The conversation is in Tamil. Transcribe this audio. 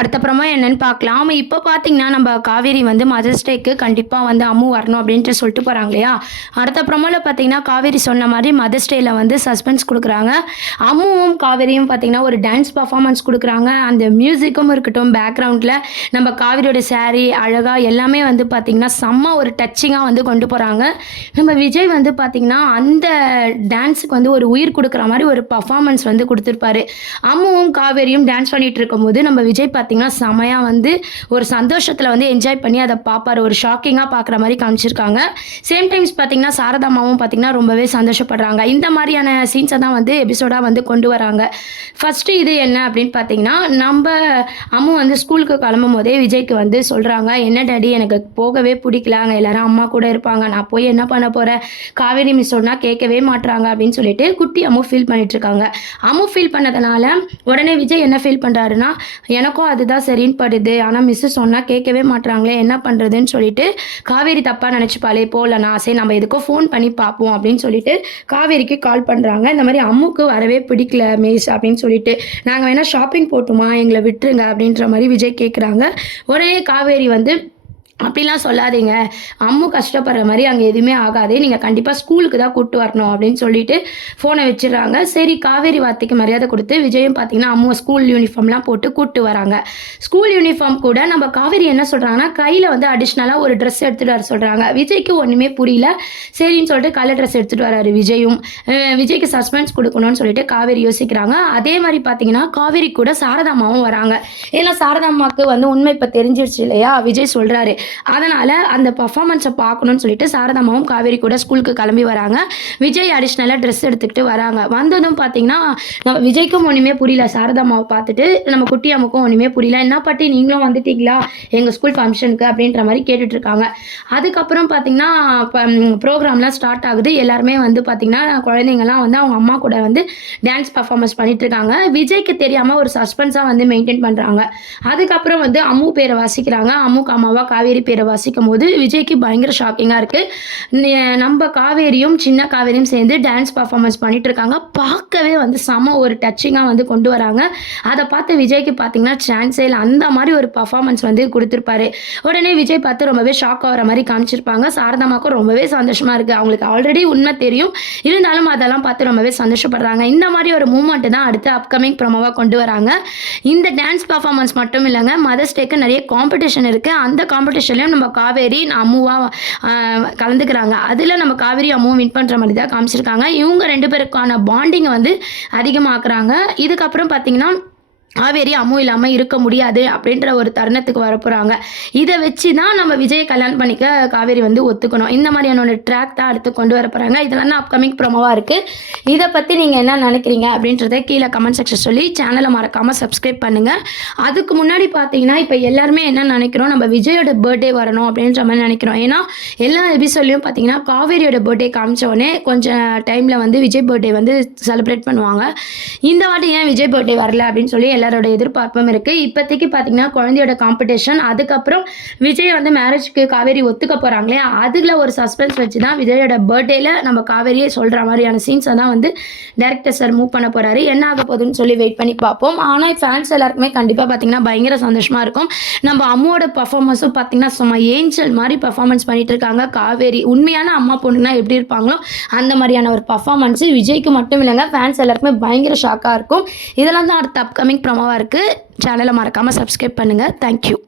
அடுத்தப்புறமா என்னன்னு பார்க்கலாம். இப்போ பார்த்தீங்கன்னா, நம்ம காவேரி வந்து மதர்ஸ் டேக்கு கண்டிப்பா வந்து அம்மு வரணும் அப்படின்ட்டு சொல்லிட்டு போறாங்க இல்லையா? அடுத்தப்புறமால பார்த்தீங்கன்னா, காவேரி சொன்ன மாரி மதர்ஸ் டேல வந்து சஸ்பென்ஸ் குடுக்குறாங்க. அம்முவும், காவேரியும் பார்த்தீங்கன்னா, ஒரு டான்ஸ் பெர்ஃபார்மன்ஸ் குடுக்குறாங்க. அந்த மியூசிக்கும் இருக்கட்டும், பேக்ரவுண்ட்ல நம்ம காவேரியோட சாரி அழகா எல்லாமே வந்து பார்த்தீங்கன்னா, செம்ம ஒரு டச்சிங்கா வந்து கொண்டு போறாங்க. நம்ம விஜய் வந்து பார்த்தீங்கன்னா, அந்த டான்ஸுக்கு வந்து ஒரு உயிர் குடுக்குற மாரி ஒரு பெர்ஃபார்மன்ஸ் வந்து குடுத்திருப்பாரு. அம்முவும், காவேரியும் டான்ஸ் பண்ணிட்டு இருக்கும்போது, நம்ம விஜய் பார்த்தீங்கன்னா, செமையா வந்து ஒரு சந்தோஷத்துல வந்து என்ஜாய் பண்ணி அத பார்ப்பாரு. ஒரு ஷாக்கிங்கா பார்க்குற மாரி காமிச்சிருக்காங்க. சேம் டைம்ஸ் பார்த்தீங்கன்னா, சாரதா அம்மாவும் பார்த்தீங்கன்னா, ரொம்பவே சந்தோஷப்படுறாங்க. இந்த மாரியான சீன்ஸ தான் வந்து எபிசோடா வந்து கொண்டு வராங்க. ஃபர்ஸ்ட்டு இது என்ன அப்படின்னு பார்த்தீங்கன்னா, நம்ப அம்மு வந்து ஸ்கூலுக்கு கிளம்பும்போதே விஜய்க்கு வந்து சொல்றாங்க, "என்ன டாடி எனக்கு போகவே பிடிக்கல. அங்க எல்லாரும் அம்மா கூட இருப்பாங்க. நான் போய் என்ன பண்ண போறேன்? காவேரி மிஸ் சொன்னா கேட்கவே மாட்றாங்க." அப்படின்னு சொல்லிட்டு குட்டி அம்மு ஃபீல் பண்ணிட்டு இருக்காங்க. அம்மு ஃபீல் பண்ணதுனால உடனே விஜய் என்ன ஃபீல் பண்றாருன்னா, எனக்கும் அதுதான் சரின்னு படுது. ஆனா மிஸ்ஸு சொன்னா கேட்கவே மாட்றாங்களே! என்ன பண்றதுன்னு சொல்லிட்டு, காவேரி தப்பா நெனச்சுப்பாளே போலனா, சரி நம்ம எதுக்கோ ஃபோன் பண்ணி பார்ப்போம் அப்படின்னு சொல்லிட்டு, காவேரிக்கு கால் பண்றாங்க. இந்த மாரி அம்முக்கு வரவே பிடிக்கல மிஸ் அப்படின்னு சொல்லிட்டு, நாங்க வேணா ஷாப்பிங் போட்டுமா? எங்கள விட்டுருங்க அப்படின்ற மாரி விஜய் கேட்குறாங்க. உடனே காவேரி வந்து அப்படிலாம் சொல்லாதீங்க. அம்மு கஷ்டப்படுற மாரி அங்க எதுவுமே ஆகாது. நீங்க கண்டிப்பா ஸ்கூலுக்கு தான் கூட்டு வரணும் அப்படின்னு சொல்லிட்டு ஃபோன வச்சுடுறாங்க. சரி காவேரி வார்த்தைக்கு மரியாதை குடுத்து விஜயும் பார்த்தீங்கன்னா, அம்முவ ஸ்கூல் யூனிஃபார்ம்லாம் போட்டு கூட்டு வராங்க. ஸ்கூல் யூனிஃபார்ம் கூட நம்ம காவேரி என்ன சொல்றாங்கன்னா, கையில வந்து அடிஷனலா ஒரு ட்ரெஸ் எடுத்துட்டு வர சொல்றாங்க. விஜய்க்கு ஒண்ணுமே புரியல. சரின்னு சொல்லிட்டு கலர் ட்ரெஸ் எடுத்துட்டு வராரு விஜயும். விஜய்க்கு சஸ்பென்ஸ் குடுக்கணும்னு சொல்லிட்டு காவேரி யோசிக்கிறாங்க. அதே மாரி பார்த்தீங்கன்னா, காவேரி கூட சாரதா அம்மாவும் வராங்க. ஏன்னா சாரதா அம்மாக்கு வந்து உண்மை இப்ப தெரிஞ்சிருச்சு இல்லையா? விஜய் சொல்றாரு. அதனால அந்த பெர்ஃபார்மன்ஸ பார்க்கணும்னு சொல்லிட்டு சாரதாம்மாவும் காவேரி கூட ஸ்கூலுக்கு கிளம்பி வராங்க. விஜய் அடிஷனலா ட்ரெஸ் எடுத்துக்கிட்டு வராங்க. வந்ததும் பார்த்தீங்கன்னா, நம்ம விஜய்க்கும் ஒண்ணுமே புரியல. சாரதாம்மாவ பார்த்துட்டு நம்ம குட்டி அம்முக்கும் ஒண்ணுமே புரியல. "என்ன பாட்டி நீங்களும் வந்துட்டீங்களா? எங்க ஸ்கூல் ஃபங்ஷனுக்கு" அப்படின்ற மாரி கேட்டுட்டு இருக்காங்க. அதுக்கப்புறம் பார்த்தீங்கன்னா, ப்ரோகிராம்லாம் ஸ்டார்ட் ஆகுது. எல்லாருமே வந்து பார்த்தீங்கன்னா, குழந்தைங்கலாம் வந்து அவங்க அம்மா கூட வந்து டான்ஸ் பெர்ஃபார்மன்ஸ் பண்ணிட்டு இருக்காங்க. விஜய்க்கு தெரியாம ஒரு சஸ்பென்ஸா வந்து மெயின்டெயின் பண்றாங்க. அதுக்கப்புறம் வந்து அம்மு பேர வாசிக்கிறாங்க. அம்முக்கு அம்மாவா காவேரி பேரை வாசிக்கும்போது விஜய்க்கு பயங்கர ஷாக்கிங்கா இருக்கு. நம்ம காவேரியும் சின்ன காவேரியும் சேர்ந்து டான்ஸ் பர்ஃபார்மன்ஸ் பண்ணிட்டு இருக்காங்க. பார்க்கவே வந்து செம ஒரு டச்சிங்கா வந்து கொண்டு வராங்க. அதை பார்த்து விஜய்க்கு பார்த்தீங்கன்னா சான்ஸே இல்லை. அந்த மாதிரி ஒரு பர்ஃபார்மன்ஸ் வந்து கொடுத்துருப்பாரு. உடனே விஜய் பார்த்து ரொம்பவே ஷாக் ஆகிற மாதிரி காமிச்சிருப்பாங்க. சாரதாமாக்கும் ரொம்பவே சந்தோஷமா இருக்கு. அவங்களுக்கு ஆல்ரெடி உண்மை தெரியும், இருந்தாலும் அதெல்லாம் பார்த்து ரொம்பவே சந்தோஷப்படுறாங்க. இந்த மாதிரி ஒரு மூமெண்ட் தான் அடுத்து அப்கமிங் ப்ரோமோவா கொண்டு வராங்க. இந்த டான்ஸ் பர்ஃபார்மன்ஸ் மட்டும் இல்லைங்க, மதர்ஸ் டேக்கு நிறைய காம்படிஷன் இருக்கு. அந்த காம்படிஷன்லயும் நம்ம காவேரி அம்முவா கலந்துக்கிறாங்க. அதுல நம்ம காவேரி அம்முவும் வின் பண்ற மாதிரி தான் காமிச்சிருக்காங்க. இவங்க 2 பேருக்கான பாண்டிங்கை வந்து அதிகமாக்குறாங்க. இதுக்கப்புறம் பார்த்தீங்கன்னா, காவேரி அம்மு இல்லாமல் இருக்க முடியாது அப்படின்ற ஒரு தருணத்துக்கு வரப்போகிறாங்க. இதை வச்சு தான் நம்ம விஜயை கல்யாணம் பண்ணிக்க காவேரி வந்து ஒத்துக்கணும். இந்த மாதிரியான ஒரு ட்ராக் தான் அடுத்து கொண்டு வர போகிறாங்க. இதெல்லாம் தான் அப்கமிங் ப்ரோமோவாக இருக்குது. இதை பற்றி நீங்கள் என்ன நினைக்கிறீங்க அப்படின்றத கீழே கமெண்ட் செக்ஷன் சொல்லி சேனலை மறக்காமல் சப்ஸ்கிரைப் பண்ணுங்கள். அதுக்கு முன்னாடி பார்த்தீங்கன்னா, இப்போ எல்லாருமே என்ன நினைக்கிறோம், நம்ம விஜயோட பர்த்டே வரணும் அப்படின்ற மாதிரி நினைக்கிறோம். ஏன்னா எல்லா எபிசோட்லையும் பார்த்தீங்கன்னா, காவேரியோட பர்த்டே காமிச்ச உடனே கொஞ்சம் டைமில் வந்து விஜய் பர்த்டே வந்து செலிப்ரேட் பண்ணுவாங்க. இந்த வாட்டி ஏன் விஜய் பர்த்டே வரல அப்படின்னு சொல்லி எல்லாரோட எதிர்பார்ப்பும் இருக்கு. இப்போதைக்கு பார்த்தீங்கன்னா, குழந்தையோட காம்படிஷன், அதுக்கப்புறம் விஜய் வந்து மேரேஜ்க்கு காவேரி ஒத்துக்க போறாங்களே, அதுல ஒரு சஸ்பென்ஸ் வச்சு தான் விஜயோட பர்த்டேல நம்ம காவேரியே சொல்ற மாதிரியான சீன்ஸை தான் வந்து டைரக்டர் சார் மூவ் பண்ண போறாரு. என்ன ஆக போகுதுன்னு சொல்லி வெயிட் பண்ணி பார்ப்போம். ஆனால் ஃபேன்ஸ் எல்லாருக்குமே கண்டிப்பாக பார்த்தீங்கன்னா பயங்கர சந்தோஷமா இருக்கும். நம்ம அம்முவோட பர்ஃபார்மன்ஸும் பார்த்தீங்கன்னா சும்மா ஏஞ்சல் மாதிரி பர்ஃபார்மன்ஸ் பண்ணிட்டு இருக்காங்க. காவேரி உண்மையான அம்மா பொண்ணுன்னா எப்படி இருப்பாங்களோ அந்த மாதிரியான ஒரு பர்ஃபார்மன்ஸ் விஜய்க்கு மட்டும் இல்லைங்க, ஃபேன்ஸ் எல்லாருக்குமே பயங்கர ஷாக்காக இருக்கும். இதெல்லாம் தான் அடுத்த அப்கமிங் ப்ரோமோவாக இருக்குது. சேனலை மறக்காமல் சப்ஸ்கிரைப் பண்ணுங்கள். தேங்க்யூ.